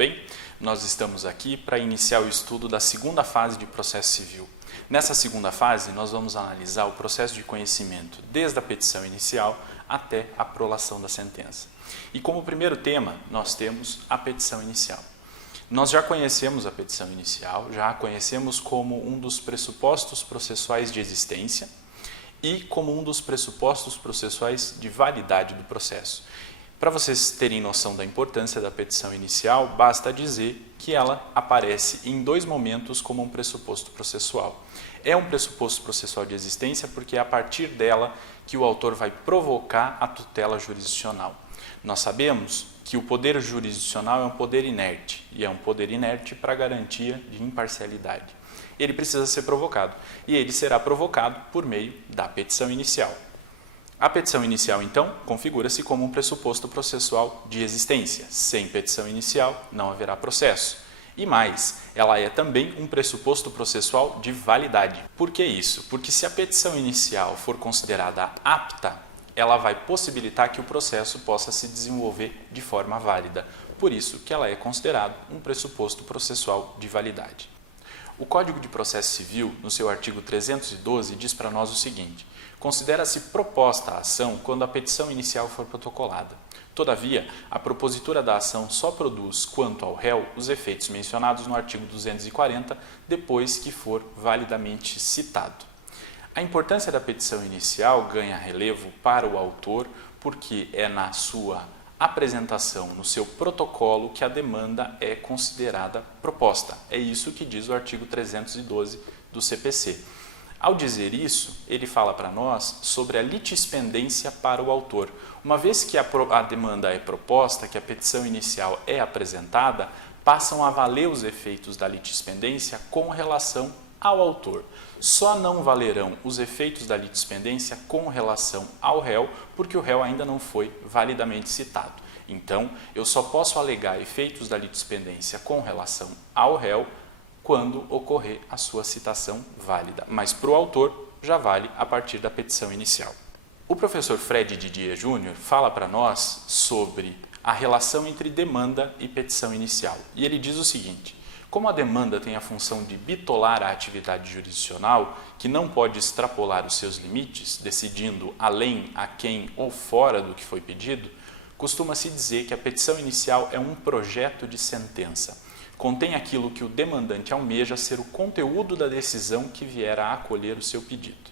bem? Nós estamos aqui para iniciar o estudo da segunda fase de processo civil. Nessa segunda fase, nós vamos analisar o processo de conhecimento desde a petição inicial até a prolação da sentença. E como primeiro tema, nós temos a petição inicial. Nós já conhecemos a petição inicial, já a conhecemos como um dos pressupostos processuais de existência e como um dos pressupostos processuais de validade do processo. Para vocês terem noção da importância da petição inicial, basta dizer que ela aparece em dois momentos como um pressuposto processual. É um pressuposto processual de existência porque é a partir dela que o autor vai provocar a tutela jurisdicional. Nós sabemos que o poder jurisdicional é um poder inerte, e é um poder inerte para garantia de imparcialidade. Ele precisa ser provocado, e ele será provocado por meio da petição inicial. A petição inicial, então, configura-se como um pressuposto processual de existência. Sem petição inicial, não haverá processo. E mais, ela é também um pressuposto processual de validade. Por que isso? Porque se a petição inicial for considerada apta, ela vai possibilitar que o processo possa se desenvolver de forma válida. Por isso que ela é considerada um pressuposto processual de validade. O Código de Processo Civil, no seu artigo 312, diz para nós o seguinte: considera-se proposta a ação quando a petição inicial for protocolada. Todavia, a propositura da ação só produz, quanto ao réu, os efeitos mencionados no artigo 240, depois que for validamente citado. A importância da petição inicial ganha relevo para o autor porque é na sua apresentação, no seu protocolo, que a demanda é considerada proposta. É isso que diz o artigo 312 do CPC. Ao dizer isso, ele fala para nós sobre a litispendência para o autor. Uma vez que a demanda é proposta, que a petição inicial é apresentada, passam a valer os efeitos da litispendência com relação ao autor. Só não valerão os efeitos da litispendência com relação ao réu, porque o réu ainda não foi validamente citado. Então, eu só posso alegar efeitos da litispendência com relação ao réu quando ocorrer a sua citação válida. Mas para o autor, já vale a partir da petição inicial. O professor Fred Didier Júnior fala para nós sobre a relação entre demanda e petição inicial. E ele diz o seguinte: como a demanda tem a função de bitolar a atividade jurisdicional, que não pode extrapolar os seus limites, decidindo além, aquém ou fora do que foi pedido, costuma-se dizer que a petição inicial é um projeto de sentença. Contém aquilo que o demandante almeja ser o conteúdo da decisão que vier a acolher o seu pedido.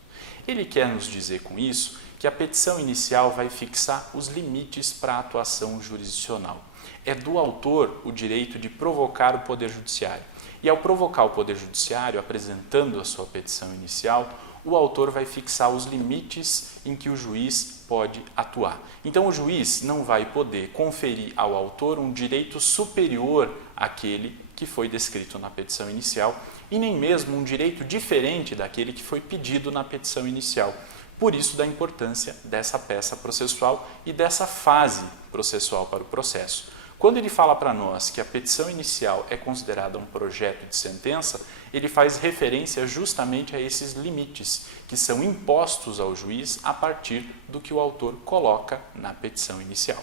Ele quer nos dizer com isso que a petição inicial vai fixar os limites para a atuação jurisdicional. É do autor o direito de provocar o Poder Judiciário. E ao provocar o Poder Judiciário, apresentando a sua petição inicial, o autor vai fixar os limites em que o juiz pode atuar. Então, o juiz não vai poder conferir ao autor um direito superior àquele que foi descrito na petição inicial e nem mesmo um direito diferente daquele que foi pedido na petição inicial. Por isso, da importância dessa peça processual e dessa fase processual para o processo. Quando ele fala para nós que a petição inicial é considerada um projeto de sentença, ele faz referência justamente a esses limites que são impostos ao juiz a partir do que o autor coloca na petição inicial.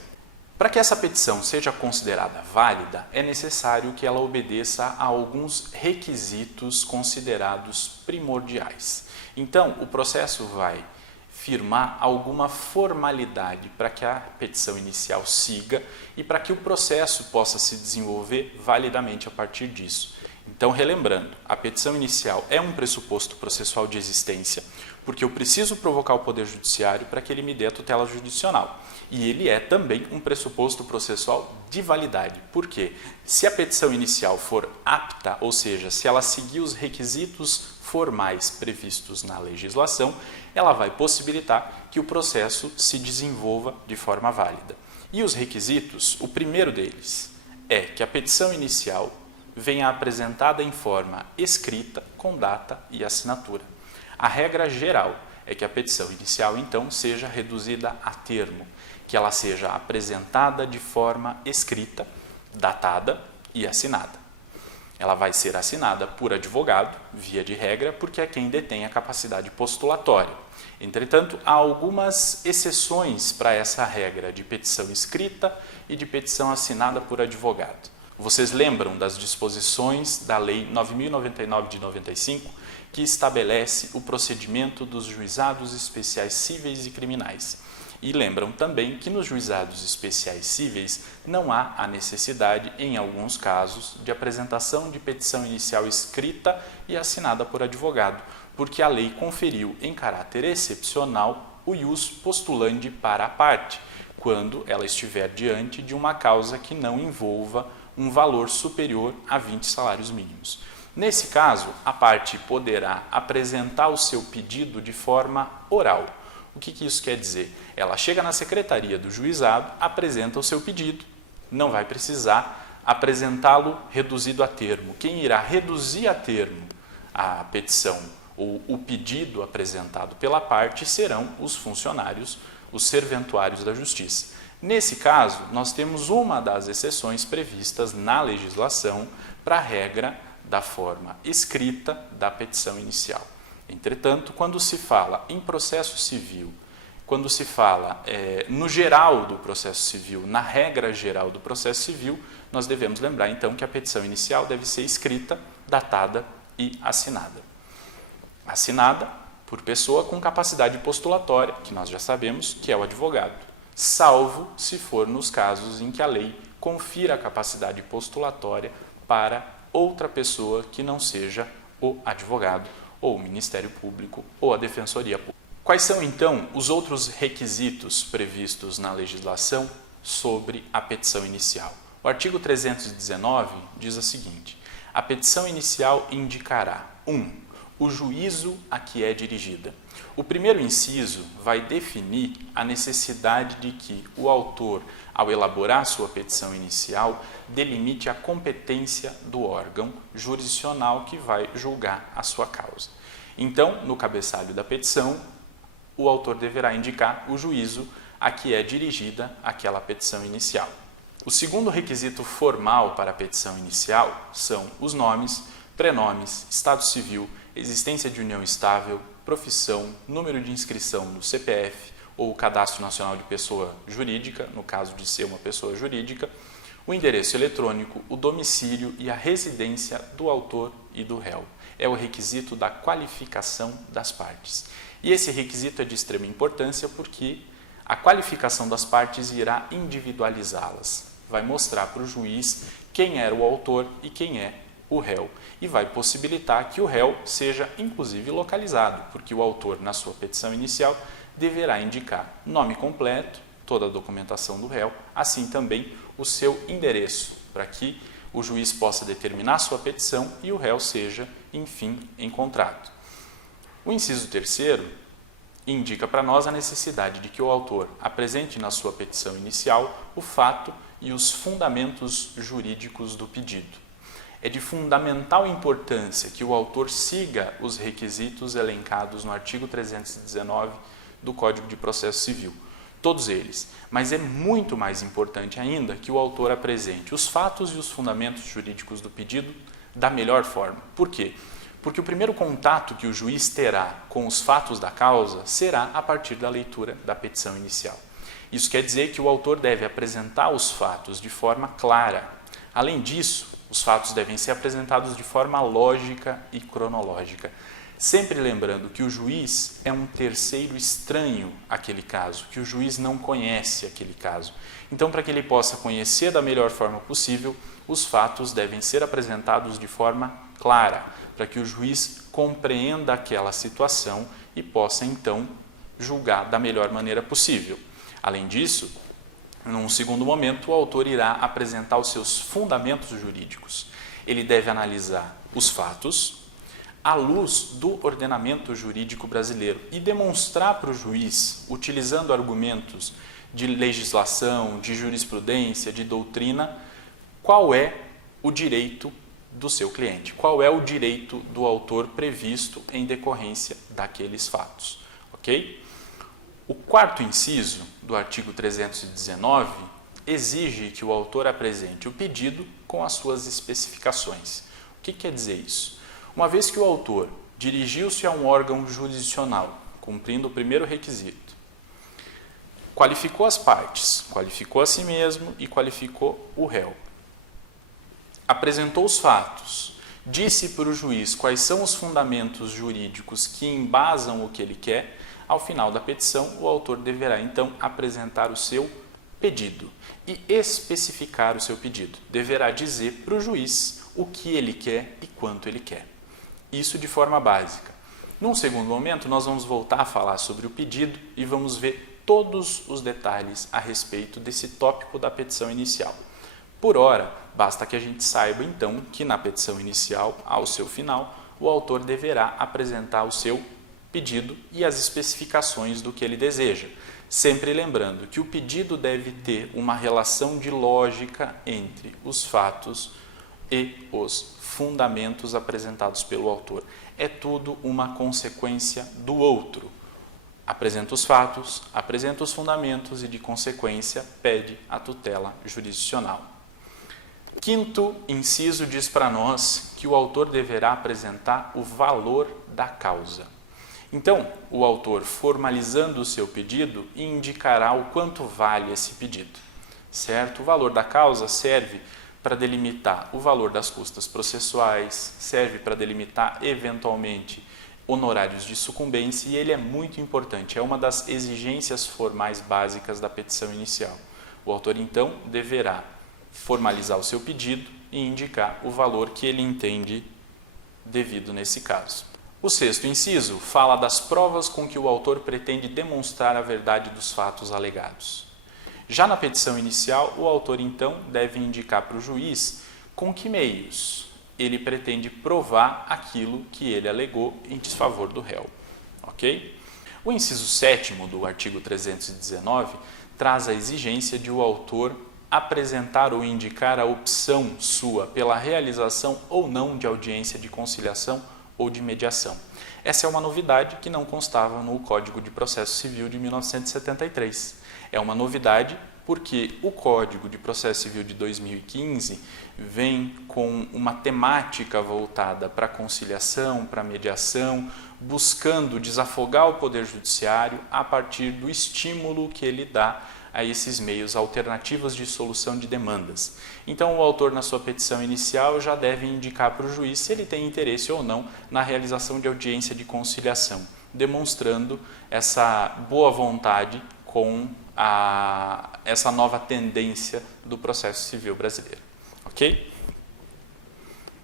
Para que essa petição seja considerada válida, é necessário que ela obedeça a alguns requisitos considerados primordiais. Então, o processo vai firmar alguma formalidade para que a petição inicial siga e para que o processo possa se desenvolver validamente a partir disso. Então, relembrando, a petição inicial é um pressuposto processual de existência, porque eu preciso provocar o Poder Judiciário para que ele me dê a tutela jurisdicional. E ele é também um pressuposto processual de validade. Por quê? Se a petição inicial for apta, ou seja, se ela seguir os requisitos formais previstos na legislação, ela vai possibilitar que o processo se desenvolva de forma válida. E os requisitos, o primeiro deles é que a petição inicial venha apresentada em forma escrita, com data e assinatura. A regra geral é que a petição inicial, então, seja reduzida a termo, que ela seja apresentada de forma escrita, datada e assinada. Ela vai ser assinada por advogado, via de regra, porque é quem detém a capacidade postulatória. Entretanto, há algumas exceções para essa regra de petição escrita e de petição assinada por advogado. Vocês lembram das disposições da Lei 9.099 de 95, que estabelece o procedimento dos juizados especiais cíveis e criminais. E lembram também que nos juizados especiais cíveis não há a necessidade, em alguns casos, de apresentação de petição inicial escrita e assinada por advogado, porque a lei conferiu, em caráter excepcional, o ius postulandi para a parte, quando ela estiver diante de uma causa que não envolva um valor superior a 20 salários mínimos. Nesse caso, a parte poderá apresentar o seu pedido de forma oral. O que isso quer dizer? Ela chega na secretaria do juizado, apresenta o seu pedido, não vai precisar apresentá-lo reduzido a termo. Quem irá reduzir a termo a petição ou o pedido apresentado pela parte serão os funcionários, os serventuários da Justiça. Nesse caso, nós temos uma das exceções previstas na legislação para a regra da forma escrita da petição inicial. Entretanto, quando se fala em processo civil, quando se fala no geral do processo civil, na regra geral do processo civil, nós devemos lembrar então que a petição inicial deve ser escrita, datada e assinada. Assinada por pessoa com capacidade postulatória, que nós já sabemos que é o advogado, salvo se for nos casos em que a lei confira a capacidade postulatória para outra pessoa que não seja o advogado, ou o Ministério Público, ou a Defensoria Pública. Quais são, então, os outros requisitos previstos na legislação sobre a petição inicial? O artigo 319 diz o seguinte: a petição inicial indicará 1. O juízo a que é dirigida. O primeiro inciso vai definir a necessidade de que o autor, ao elaborar sua petição inicial, delimite a competência do órgão jurisdicional que vai julgar a sua causa. Então, no cabeçalho da petição, o autor deverá indicar o juízo a que é dirigida aquela petição inicial. O segundo requisito formal para a petição inicial são os nomes, prenomes, estado civil, existência de união estável, profissão, número de inscrição no CPF ou Cadastro Nacional de Pessoa Jurídica, no caso de ser uma pessoa jurídica, o endereço eletrônico, o domicílio e a residência do autor e do réu. É o requisito da qualificação das partes. E esse requisito é de extrema importância porque a qualificação das partes irá individualizá-las. Vai mostrar para o juiz quem era o autor e quem é o réu, e vai possibilitar que o réu seja inclusive localizado, porque o autor, na sua petição inicial, deverá indicar nome completo, toda a documentação do réu, assim também o seu endereço, para que o juiz possa determinar sua petição e o réu seja, enfim, encontrado. O inciso 3º indica para nós a necessidade de que o autor apresente na sua petição inicial o fato e os fundamentos jurídicos do pedido. É de fundamental importância que o autor siga os requisitos elencados no artigo 319 do Código de Processo Civil, todos eles. Mas é muito mais importante ainda que o autor apresente os fatos e os fundamentos jurídicos do pedido da melhor forma. Por quê? Porque o primeiro contato que o juiz terá com os fatos da causa será a partir da leitura da petição inicial. Isso quer dizer que o autor deve apresentar os fatos de forma clara. Além disso, os fatos devem ser apresentados de forma lógica e cronológica, sempre lembrando que o juiz é um terceiro estranho àquele caso, que o juiz não conhece aquele caso. Então, para que ele possa conhecer da melhor forma possível, os fatos devem ser apresentados de forma clara, para que o juiz compreenda aquela situação e possa, então, julgar da melhor maneira possível. Além disso, num segundo momento, o autor irá apresentar os seus fundamentos jurídicos. Ele deve analisar os fatos à luz do ordenamento jurídico brasileiro e demonstrar para o juiz, utilizando argumentos de legislação, de jurisprudência, de doutrina, qual é o direito do seu cliente, qual é o direito do autor previsto em decorrência daqueles fatos. Ok? O quarto inciso do artigo 319 exige que o autor apresente o pedido com as suas especificações. O que quer dizer isso? Uma vez que o autor dirigiu-se a um órgão jurisdicional, cumprindo o primeiro requisito, qualificou as partes, qualificou a si mesmo e qualificou o réu. apresentou os fatos, disse para o juiz quais são os fundamentos jurídicos que embasam o que ele quer, ao final da petição, o autor deverá então apresentar o seu pedido e especificar o seu pedido. Deverá dizer para o juiz o que ele quer e quanto ele quer. Isso de forma básica. Num segundo momento, nós vamos voltar a falar sobre o pedido e vamos ver todos os detalhes a respeito desse tópico da petição inicial. Por ora, basta que a gente saiba então que na petição inicial, ao seu final, o autor deverá apresentar o seu pedido e as especificações do que ele deseja. Sempre lembrando que o pedido deve ter uma relação de lógica entre os fatos e os fundamentos apresentados pelo autor. É tudo uma consequência do outro. Apresenta os fatos, apresenta os fundamentos e, de consequência, pede a tutela jurisdicional. Quinto inciso diz para nós que o autor deverá apresentar o valor da causa. Então, o autor, formalizando o seu pedido, indicará o quanto vale esse pedido, certo? O valor da causa serve para delimitar o valor das custas processuais, serve para delimitar, eventualmente, honorários de sucumbência e ele é muito importante, é uma das exigências formais básicas da petição inicial. O autor, então, deverá formalizar o seu pedido e indicar o valor que ele entende devido nesse caso. O sexto inciso fala das provas com que o autor pretende demonstrar a verdade dos fatos alegados. Já na petição inicial, o autor, então, deve indicar para o juiz com que meios ele pretende provar aquilo que ele alegou em desfavor do réu. Ok? O inciso 7º do artigo 319 traz a exigência de o autor apresentar ou indicar a opção sua pela realização ou não de audiência de conciliação ou de mediação. Essa é uma novidade que não constava no Código de Processo Civil de 1973. É uma novidade porque o Código de Processo Civil de 2015 vem com uma temática voltada para a conciliação, para a mediação, buscando desafogar o Poder Judiciário a partir do estímulo que ele dá a esses meios alternativos de solução de demandas. Então, o autor, na sua petição inicial, já deve indicar para o juiz se ele tem interesse ou não na realização de audiência de conciliação, demonstrando essa boa vontade com essa nova tendência do processo civil brasileiro. Ok?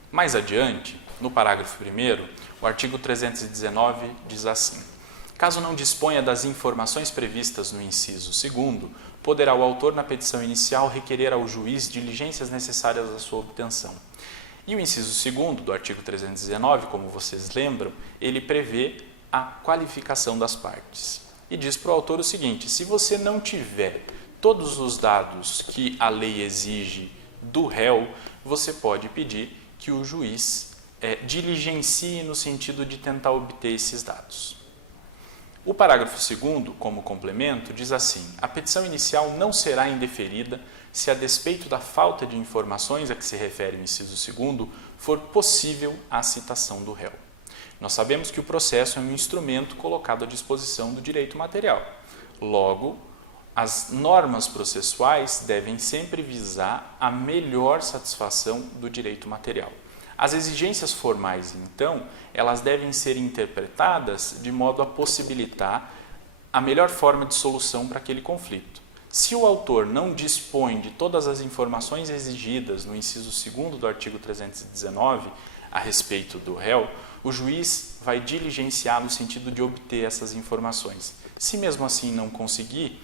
Mais adiante, no parágrafo 1º, o artigo 319 diz assim: caso não disponha das informações previstas no inciso 2º, poderá o autor, na petição inicial, requerer ao juiz diligências necessárias à sua obtenção. E o inciso 2º do artigo 319, como vocês lembram, ele prevê a qualificação das partes. E diz para o autor o seguinte: se você não tiver todos os dados que a lei exige do réu, você pode pedir que o juiz diligencie no sentido de tentar obter esses dados. O parágrafo 2º, como complemento, diz assim: a petição inicial não será indeferida se, a despeito da falta de informações a que se refere o inciso 2º, for possível a citação do réu. Nós sabemos que o processo é um instrumento colocado à disposição do direito material. Logo, as normas processuais devem sempre visar a melhor satisfação do direito material. As exigências formais, então, elas devem ser interpretadas de modo a possibilitar a melhor forma de solução para aquele conflito. Se o autor não dispõe de todas as informações exigidas no inciso 2º do artigo 319 a respeito do réu, o juiz vai diligenciar no sentido de obter essas informações. Se mesmo assim não conseguir,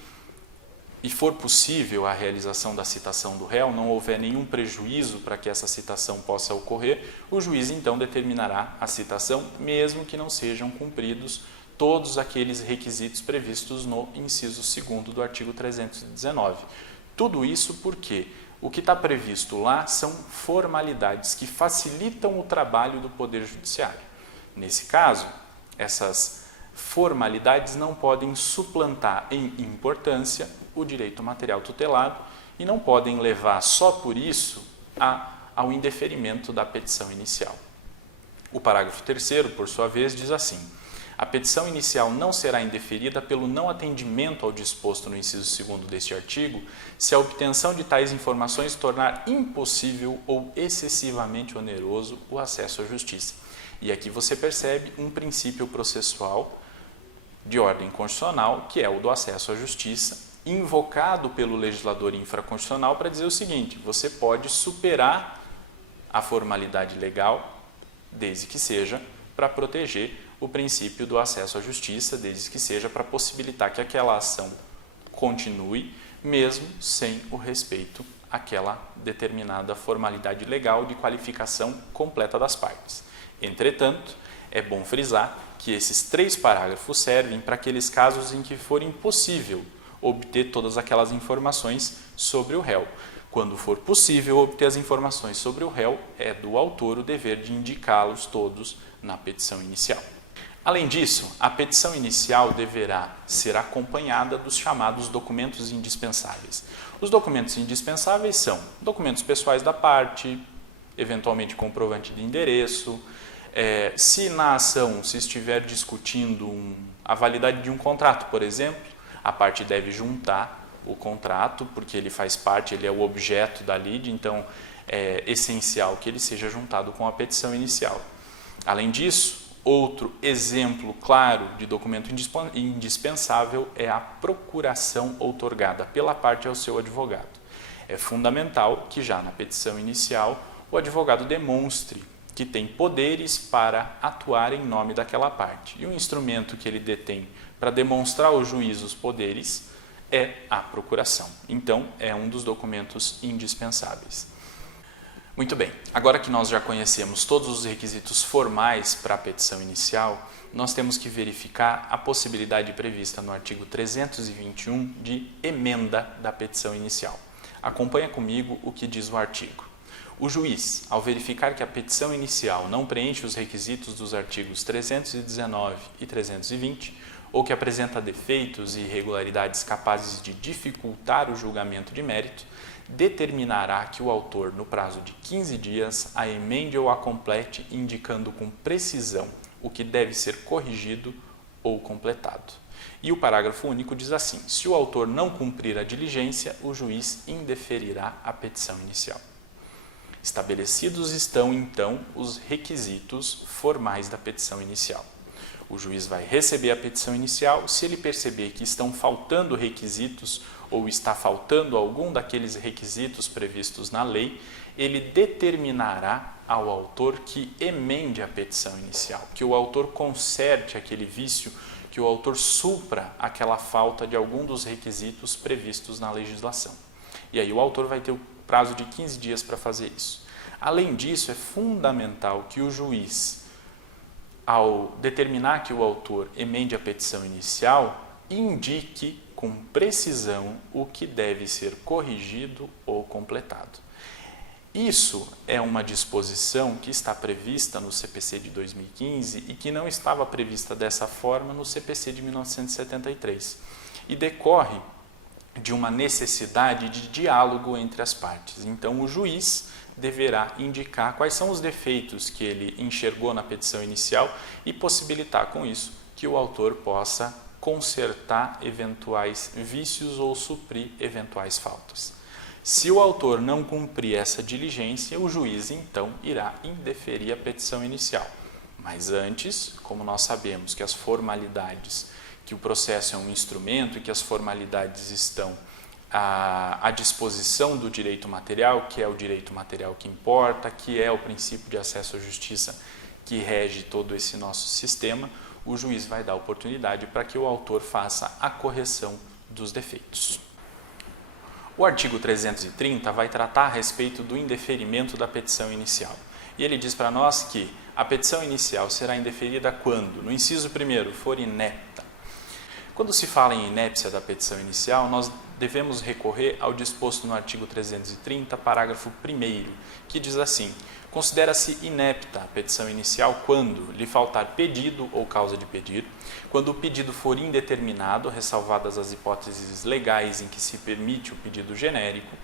e for possível a realização da citação do réu, não houver nenhum prejuízo para que essa citação possa ocorrer, o juiz então determinará a citação, mesmo que não sejam cumpridos todos aqueles requisitos previstos no inciso 2º do artigo 319. Tudo isso porque o que está previsto lá são formalidades que facilitam o trabalho do Poder Judiciário. Nesse caso, essas formalidades não podem suplantar em importância o direito material tutelado e não podem levar só por isso ao indeferimento da petição inicial. O parágrafo 3º, por sua vez, diz assim: A petição inicial não será indeferida pelo não atendimento ao disposto no inciso 2º deste artigo, se a obtenção de tais informações tornar impossível ou excessivamente oneroso o acesso à justiça. E aqui você percebe um princípio processual de ordem constitucional, que é o do acesso à justiça, invocado pelo legislador infraconstitucional para dizer o seguinte: você pode superar a formalidade legal, desde que seja para proteger o princípio do acesso à justiça, desde que seja para possibilitar que aquela ação continue, mesmo sem o respeito àquela determinada formalidade legal de qualificação completa das partes. Entretanto, é bom frisar que esses 3 parágrafos servem para aqueles casos em que for impossível obter todas aquelas informações sobre o réu. Quando for possível obter as informações sobre o réu, é do autor o dever de indicá-los todos na petição inicial. Além disso, a petição inicial deverá ser acompanhada dos chamados documentos indispensáveis. Os documentos indispensáveis são documentos pessoais da parte, eventualmente comprovante de endereço. Se na ação se estiver discutindo a validade de um contrato, por exemplo, a parte deve juntar o contrato, porque ele faz parte, ele é o objeto da lide, então é essencial que ele seja juntado com a petição inicial. Além disso, outro exemplo claro de documento indispensável é a procuração outorgada pela parte ao seu advogado. É fundamental que já na petição inicial o advogado demonstre que tem poderes para atuar em nome daquela parte. E o instrumento que ele detém para demonstrar ao juiz os poderes é a procuração. Então, é um dos documentos indispensáveis. Muito bem, agora que nós já conhecemos todos os requisitos formais para a petição inicial, nós temos que verificar a possibilidade prevista no artigo 321 de emenda da petição inicial. Acompanha comigo o que diz o artigo. O juiz, ao verificar que a petição inicial não preenche os requisitos dos artigos 319 e 320, ou que apresenta defeitos e irregularidades capazes de dificultar o julgamento de mérito, determinará que o autor, no prazo de 15 dias, a emende ou a complete, indicando com precisão o que deve ser corrigido ou completado. E o parágrafo único diz assim: se o autor não cumprir a diligência, o juiz indeferirá a petição inicial. Estabelecidos estão, então, os requisitos formais da petição inicial. O juiz vai receber a petição inicial. Se ele perceber que estão faltando requisitos ou está faltando algum daqueles requisitos previstos na lei, ele determinará ao autor que emende a petição inicial, que o autor conserte aquele vício, que o autor supra aquela falta de algum dos requisitos previstos na legislação. E aí o autor vai ter o prazo de 15 dias para fazer isso. Além disso, é fundamental que o juiz, ao determinar que o autor emende a petição inicial, indique com precisão o que deve ser corrigido ou completado. Isso é uma disposição que está prevista no CPC de 2015 e que não estava prevista dessa forma no CPC de 1973 e decorre de uma necessidade de diálogo entre as partes. Então, o juiz deverá indicar quais são os defeitos que ele enxergou na petição inicial e possibilitar com isso que o autor possa consertar eventuais vícios ou suprir eventuais faltas. Se o autor não cumprir essa diligência, o juiz então irá indeferir a petição inicial. Mas antes, como nós sabemos que as formalidades, que o processo é um instrumento e que as formalidades estão à disposição do direito material, que é o direito material que importa, que é o princípio de acesso à justiça que rege todo esse nosso sistema, o juiz vai dar oportunidade para que o autor faça a correção dos defeitos. O artigo 330 vai tratar a respeito do indeferimento da petição inicial. E ele diz para nós que a petição inicial será indeferida quando, no inciso 1º, for inepta. Quando se fala em inépcia da petição inicial, nós devemos recorrer ao disposto no artigo 330, parágrafo 1º, que diz assim: considera-se inepta a petição inicial quando lhe faltar pedido ou causa de pedir, quando o pedido for indeterminado, ressalvadas as hipóteses legais em que se permite o pedido genérico,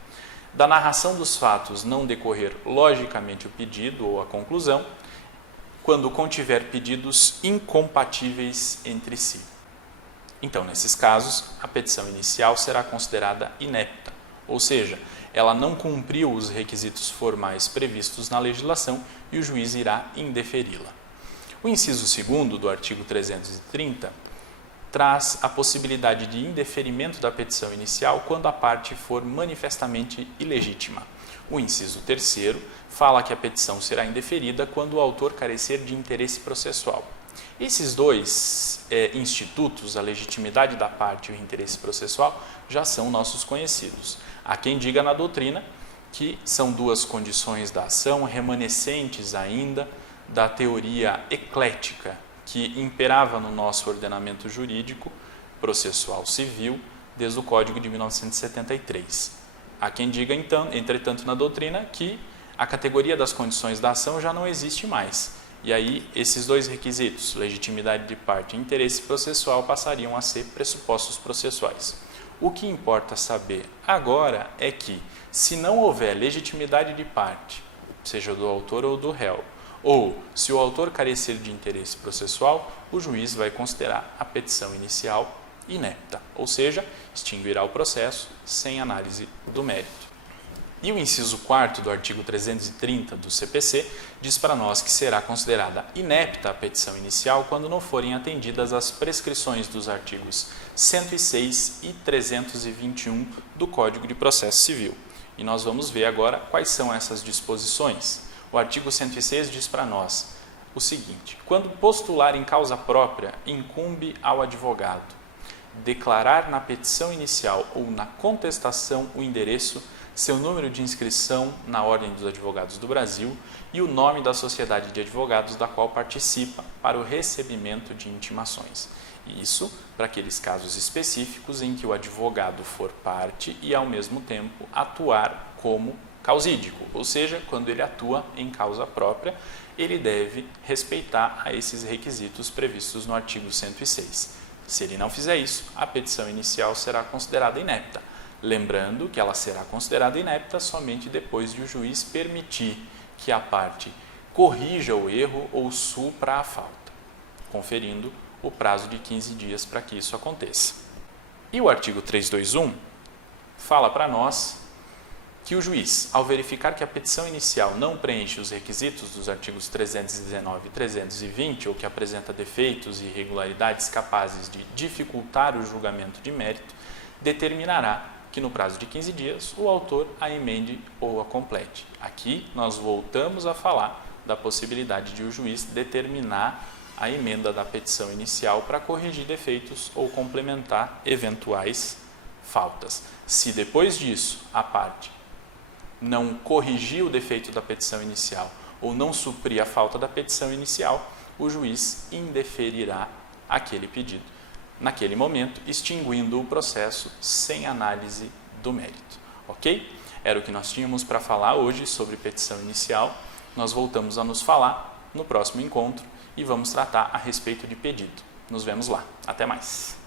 da narração dos fatos não decorrer logicamente o pedido ou a conclusão, quando contiver pedidos incompatíveis entre si. Então, nesses casos, a petição inicial será considerada inepta, ou seja, ela não cumpriu os requisitos formais previstos na legislação e o juiz irá indeferi-la. O inciso 2º do artigo 330 traz a possibilidade de indeferimento da petição inicial quando a parte for manifestamente ilegítima. O inciso 3º fala que a petição será indeferida quando o autor carecer de interesse processual. Esses dois institutos, a legitimidade da parte e o interesse processual, já são nossos conhecidos. Há quem diga na doutrina que são duas condições da ação remanescentes ainda da teoria eclética que imperava no nosso ordenamento jurídico processual civil desde o Código de 1973. Há quem diga, então, entretanto, na doutrina que a categoria das condições da ação já não existe mais. E aí, esses dois requisitos, legitimidade de parte e interesse processual, passariam a ser pressupostos processuais. O que importa saber agora é que, se não houver legitimidade de parte, seja do autor ou do réu, ou se o autor carecer de interesse processual, o juiz vai considerar a petição inicial inepta, ou seja, extinguirá o processo sem análise do mérito. E o inciso 4º do artigo 330 do CPC diz para nós que será considerada inepta a petição inicial quando não forem atendidas as prescrições dos artigos 106 e 321 do Código de Processo Civil. E nós vamos ver agora quais são essas disposições. O artigo 106 diz para nós o seguinte: quando postular em causa própria, incumbe ao advogado declarar na petição inicial ou na contestação o endereço, seu número de inscrição na Ordem dos Advogados do Brasil e o nome da sociedade de advogados da qual participa para o recebimento de intimações. Isso para aqueles casos específicos em que o advogado for parte e, ao mesmo tempo, atuar como causídico, ou seja, quando ele atua em causa própria, ele deve respeitar a esses requisitos previstos no artigo 106. Se ele não fizer isso, a petição inicial será considerada inepta. Lembrando que ela será considerada inepta somente depois de o juiz permitir que a parte corrija o erro ou supra a falta, conferindo o prazo de 15 dias para que isso aconteça. E o artigo 321 fala para nós que o juiz, ao verificar que a petição inicial não preenche os requisitos dos artigos 319 e 320, ou que apresenta defeitos e irregularidades capazes de dificultar o julgamento de mérito, determinará que no prazo de 15 dias o autor a emende ou a complete. Aqui nós voltamos a falar da possibilidade de o juiz determinar a emenda da petição inicial para corrigir defeitos ou complementar eventuais faltas. Se depois disso a parte não corrigir o defeito da petição inicial ou não suprir a falta da petição inicial, o juiz indeferirá aquele pedido, naquele momento, extinguindo o processo sem análise do mérito. Ok? Era o que nós tínhamos para falar hoje sobre petição inicial. Nós voltamos a nos falar no próximo encontro e vamos tratar a respeito de pedido. Nos vemos lá. Até mais!